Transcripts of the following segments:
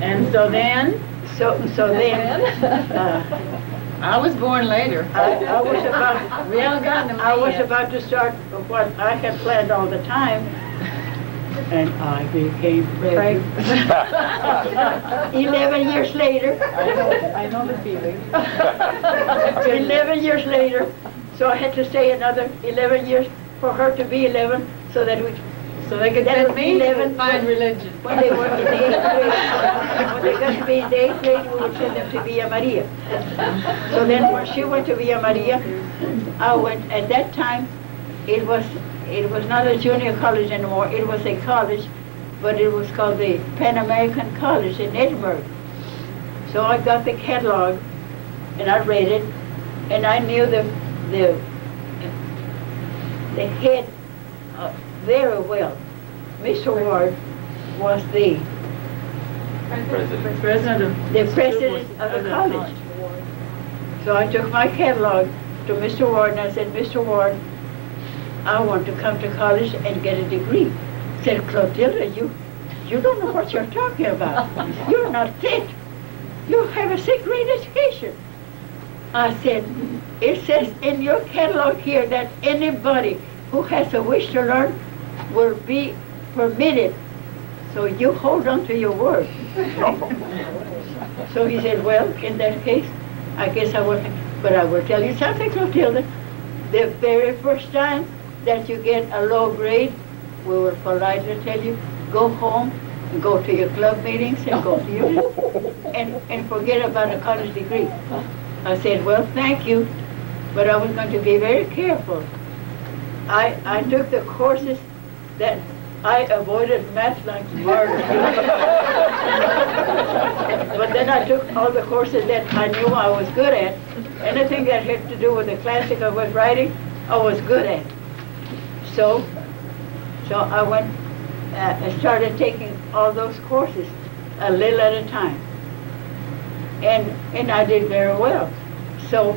And so then? So then, I was born later. I was about to start what I had planned all the time, and I became pregnant. 11 years later. I know the feeling. 11 years later, so I had to stay another 11 years for her to be 11, so that they could send me 11 to find religion. When they were in the 8th grade, when they got to be in the 8th grade, we would send them to Villa Maria. So then when she went to Villa Maria, I went. At that time, it was not a junior college anymore. It was a college, but it was called the Pan American College in Edinburgh. So I got the catalog, and I read it, and I knew the head very well. Mr. Ward was the president of the college. So I took my catalog to Mr. Ward and I said, Mr. Ward, I want to come to college and get a degree. He said, Clotilde, you don't know what you're talking about. You're not fit. You have a 6th grade education. I said, it says in your catalog here that anybody who has a wish to learn will be permitted. So you hold on to your word. So he said, well, in that case, I guess I will. But I will tell you something, Clotilde. The very first time that you get a low grade, we will politely tell you, go home and go to your club meetings and go to your and forget about a college degree. I said, well, thank you, but I was going to be very careful. I took the courses that I avoided math like murder. But then I took all the courses that I knew I was good at. Anything that had to do with the classic I was writing, I was good at. So I went and started taking all those courses a little at a time. And I did very well. So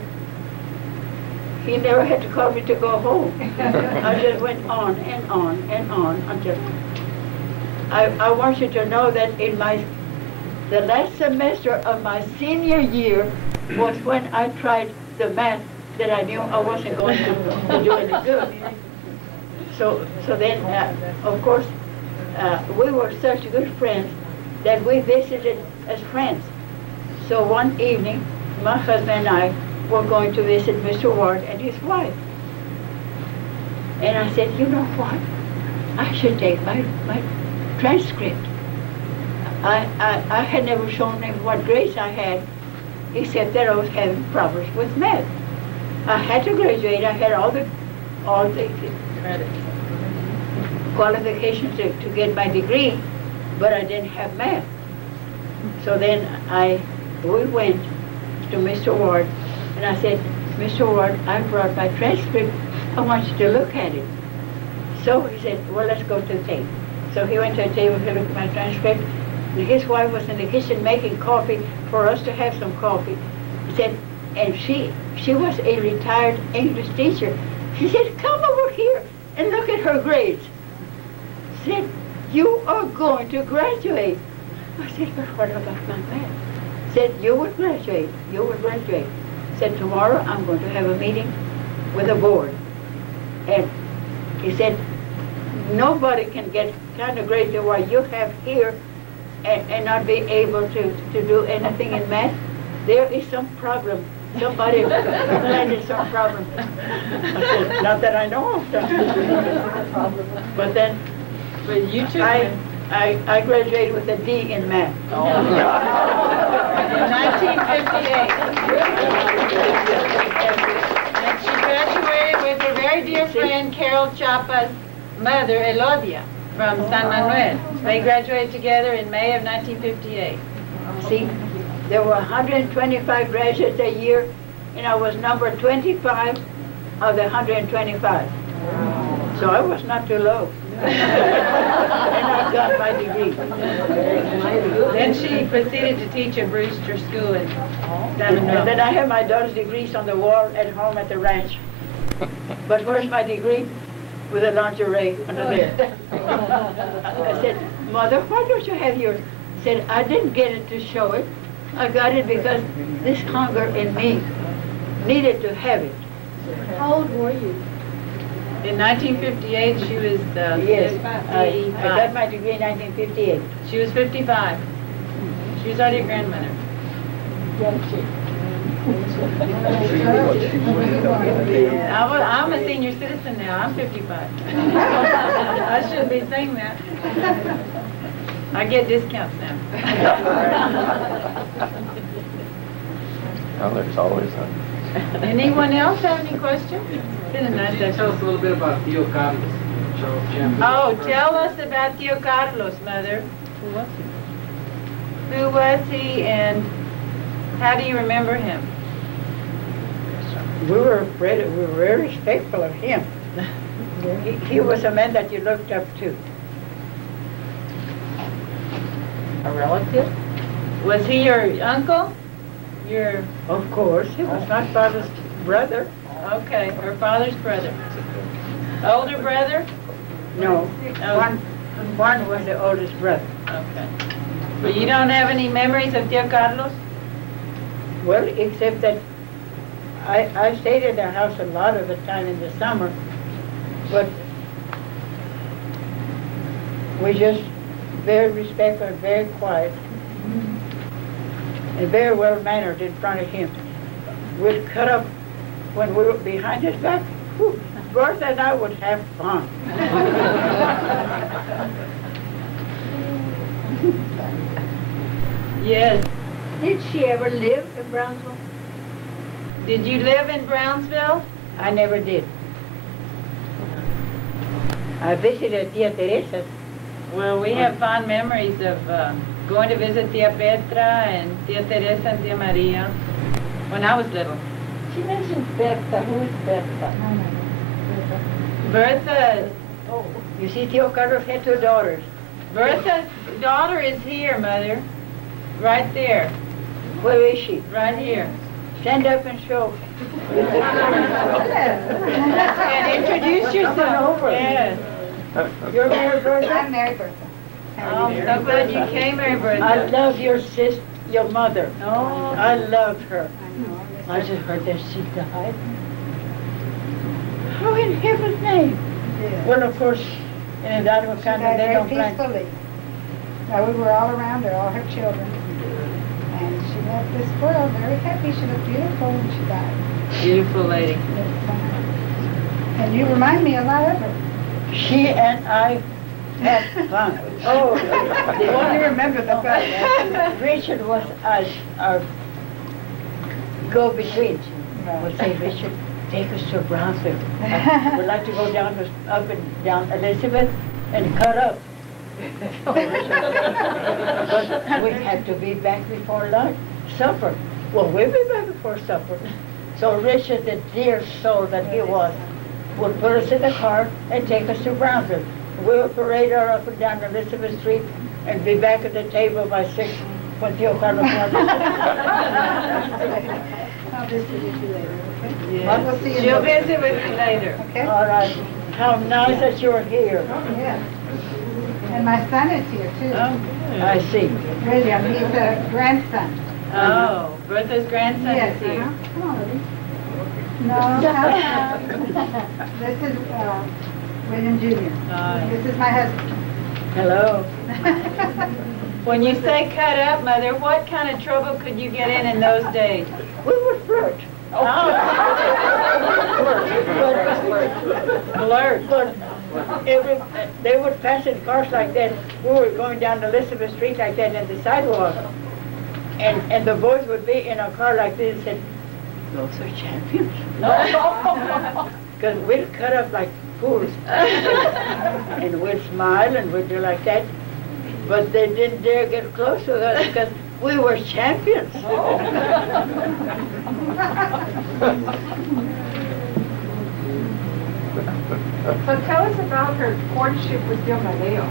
he never had to call me to go home. I just went on and on and on until I want you to know that in the last semester of my senior year was when I tried the math that I knew I wasn't going to do any good. So then, of course, we were such good friends that we visited as friends. So one evening, my husband and I were going to visit Mr. Ward and his wife. And I said, you know what? I should take my transcript. I had never shown him what grades I had, except that I was having problems with math. I had to graduate. I had all the qualifications to get my degree, but I didn't have math. So then we went to Mr. Ward, and I said, Mr. Ward, I brought my transcript. I want you to look at it. So he said, well, let's go to the table. So he went to a table to look at my transcript, and his wife was in the kitchen making coffee for us to have some coffee. He said, and she was a retired English teacher. She said, come over here and look at her grades. She said, you are going to graduate. I said, but what about my math? Said, you will graduate, you will graduate. Said, tomorrow I'm going to have a meeting with the board. And he said, nobody can get kind of grades the way you have here and not be able to do anything in math. There is some problem. Somebody planted some problem. I said, not that I know of. But then you too. I graduated with a D in math. In 1958. And she graduated with her very dear friend Carol Chapa's mother, Elodia, from San Manuel. They graduated together in May of 1958. See, there were 125 graduates a year, and I was number 25 of the 125. So I was not too low. And I got my degree. Then she proceeded to teach at Brewster School in And then I have my daughter's degrees on the wall at home at the ranch. But where's my degree? With a lingerie under there. I said, Mother, why don't you have yours? said, I didn't get it to show it. I got it because this hunger in me needed to have it. How old were you? In 1958, she was Yes, 55. I got my degree in 1958. She was 55. She was already a grandmother. I'm a senior citizen now. I'm 55. I shouldn't be saying that. I get discounts now. Well, there's always a... Anyone else have any questions? It's been a nice session. Tell us a little bit about Tío Carlos. Charles Champion. Oh, tell us about Tío Carlos, Mother. Who was he and how do you remember him? We were afraid, we were very respectful of him. He was a man that you looked up to. A relative? Was he your uncle? Your... Of course, he was my father's brother. Okay, her father's brother. Older brother? No, Oh. one was the oldest brother. Okay. But you don't have any memories of Tío Carlos? Well, except that I stayed in the house a lot of the time in the summer, but we just very respectful, very quiet, and very well mannered in front of him. We'd cut up when we were behind his back. Whew, Bertha and I would have fun. Yes. Did she ever live in Brownsville? Did you live in Brownsville? I never did. I visited Tia Teresa's. Well, we have fond memories of going to visit Tia Petra and Tia Teresa and Tia Maria when I was little. She mentioned Bertha. Who is Bertha? Bertha, Oh, you see, Tio Carlos had two daughters. Bertha's daughter is here, Mother. Right there. Where is she? Right here. Stand up and show. And introduce yourself. Yes. You're Mary Bertha? I'm Mary Bertha. Oh, I'm so glad you came, Mary Bertha. I love your sister, your mother. Oh, I loved her. I know. I just heard that she died. How in heaven's name? Well, of course, in Hidalgo She County, died they very don't plan. peacefully. Now, we were all around her, all her children. And she left this world very happy. She looked beautiful when she died. beautiful lady. And you remind me a lot of her. She and I had fun. Oh, the only remember the fun. Richard was our go-between. Would say, Richard, take us to Brownsville. We'd like to go down to, up and down Elizabeth and cut up. But we had to be back before lunch, supper. Well, we'll be back before supper. So Richard, the dear soul that he was, would put us in the car and take us to Brownsville. We'll parade her up and down Elizabeth Street and be back at the table by 6 when Tio Carlos wanted. I'll visit with you later, okay? Yes. We'll see you She'll later. visit with you later. Okay? All right. How nice that you're here. Yeah. And my son is here, too. Oh, I see. William, he's a grandson. oh, Bertha's grandson Yes, is here. Come on, Libby. No, this is William Jr. This is my husband. Hello. When you say cut up, Mother, what kind of trouble could you get in those days? We would flirt. Oh. Flirt. But they would pass in cars like that. We were going down Elizabeth Street like that in the sidewalk. And the boys would be in a car like this and said, those are champions. Because we'd cut up like fools. And we'd smile and we'd do like that. But they didn't dare get close to us because we were champions. So tell us about her courtship with Don Galileo.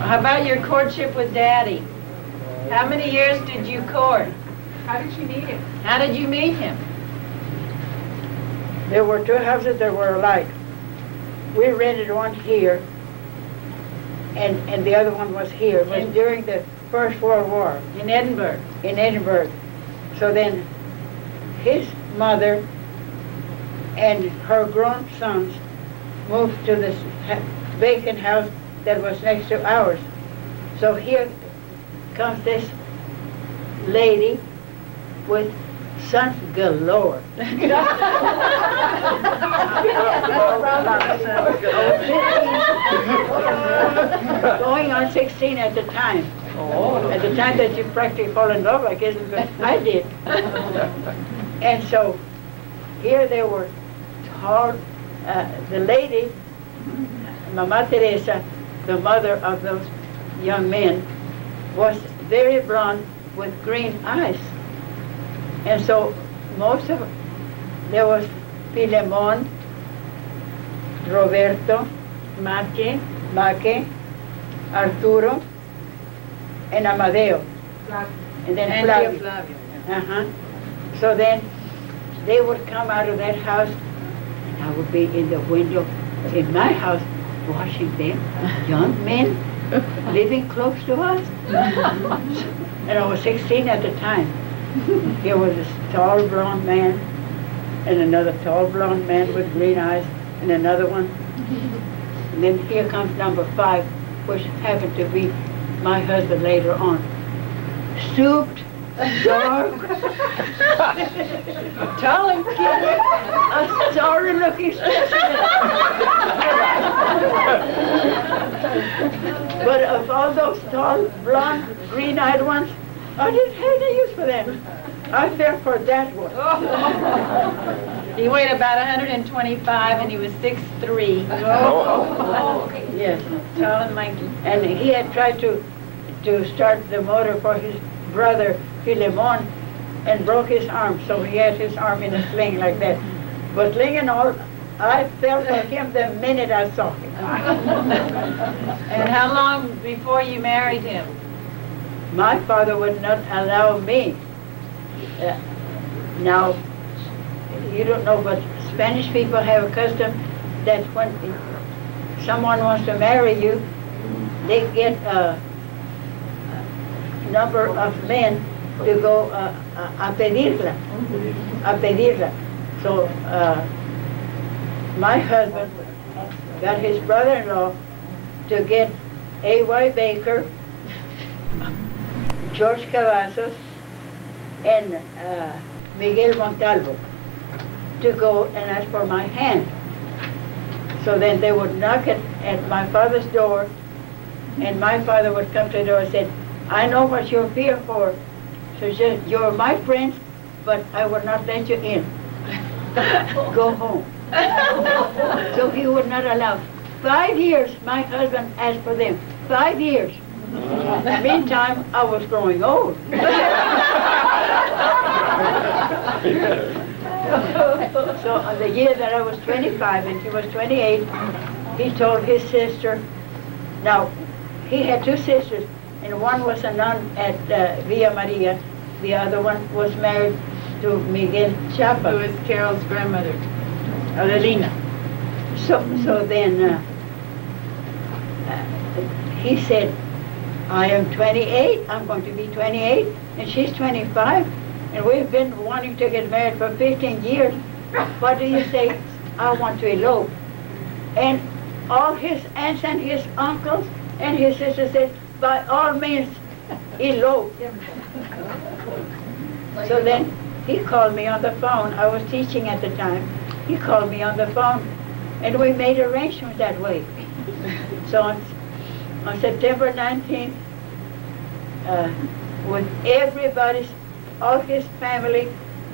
How about your courtship with Daddy? How many years did you court? How did you meet him? How did you meet him? There were two houses that were alike. We rented one here, and the other one was here. It was during the First World War. In Edinburgh. In Edinburgh. So then his mother and her grown sons moved to this vacant house that was next to ours. So here comes this lady with sons galore. Going on 16 at the time. At the time that you practically fall in love, I guess, because I did. And so here they were tall. The lady, Mama Teresa, the mother of those young men, was very blonde with green eyes. And so there was Filemon, Roberto, Maque, Arturo, and Amadeo. And then Flavio. So then they would come out of that house, and I would be in the window in my house watching them, young men living close to us. And I was 16 at the time. Here was this tall blonde man, and another tall blonde man with green eyes, and another one. And then here comes number 5, which happened to be my husband later on. Stooped, dark, tall and skinny, a sorry-looking specimen. But of all those tall, blonde, green-eyed ones, I didn't have any use for them. I fell for that one. He weighed about 125 and he was 6'3". Yes. Tall and lanky. And he had tried to start the motor for his brother Philemon and broke his arm, so he had his arm in a sling like that. But sling and all, I fell for him the minute I saw him. And how long before you married him? My father would not allow me. Now, you don't know, but Spanish people have a custom that when someone wants to marry you, they get a number of men to go a pedirla. So my husband got his brother-in-law to get A.Y. Baker, George Cavazos, and Miguel Montalvo to go and ask for my hand. So then they would knock at my father's door, and my father would come to the door and say, I know what you're here for. So you're my friends, but I will not let you in. Go home. So he would not allow. 5 years my husband asked for them. 5 years. Meantime, I was growing old. So on the year that I was 25 and he was 28, he told his sister, now, he had 2 sisters, and one was a nun at Villa Maria. The other one was married to Miguel Chapa. Who was Carol's grandmother, Adelina. So then he said, I am 28, I'm going to be 28, and she's 25, and we've been wanting to get married for 15 years. What do you say? I want to elope. And all his aunts and his uncles and his sisters said, by all means, elope. So then he called me on the phone. I was teaching at the time. He called me on the phone, and we made arrangements that way. So on September 19th, with everybody's, all his family,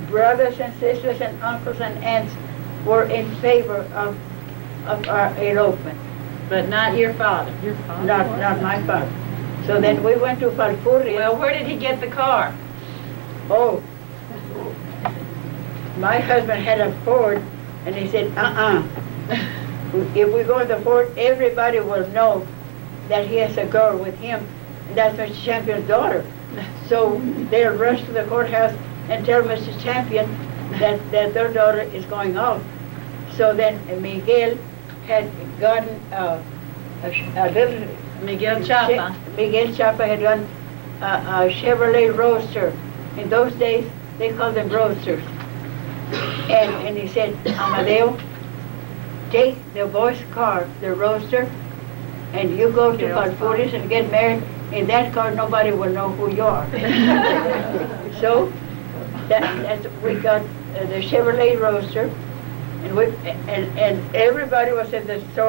brothers and sisters and uncles and aunts were in favor of our elopement. But not your father. Your father? Not my father. So then we went to Falfurria. Well, where did he get the car? Oh, my husband had a Ford, and he said, if we go to the Ford, everybody will know that he has a girl with him, and that's Mr. Champion's daughter. So they'll rush to the courthouse and tell Mr. Champion that their daughter is going off. So then Miguel had gotten a little Miguel Chapa. Miguel Chapa had done a Chevrolet Roadster. In those days, they called them Roadsters. And he said, Amadeo, take the boy's car, the Roadster, and you go to Calfuris and get married. In that car, nobody will know who you are. So we got the Chevrolet Roadster, and everybody was in the store.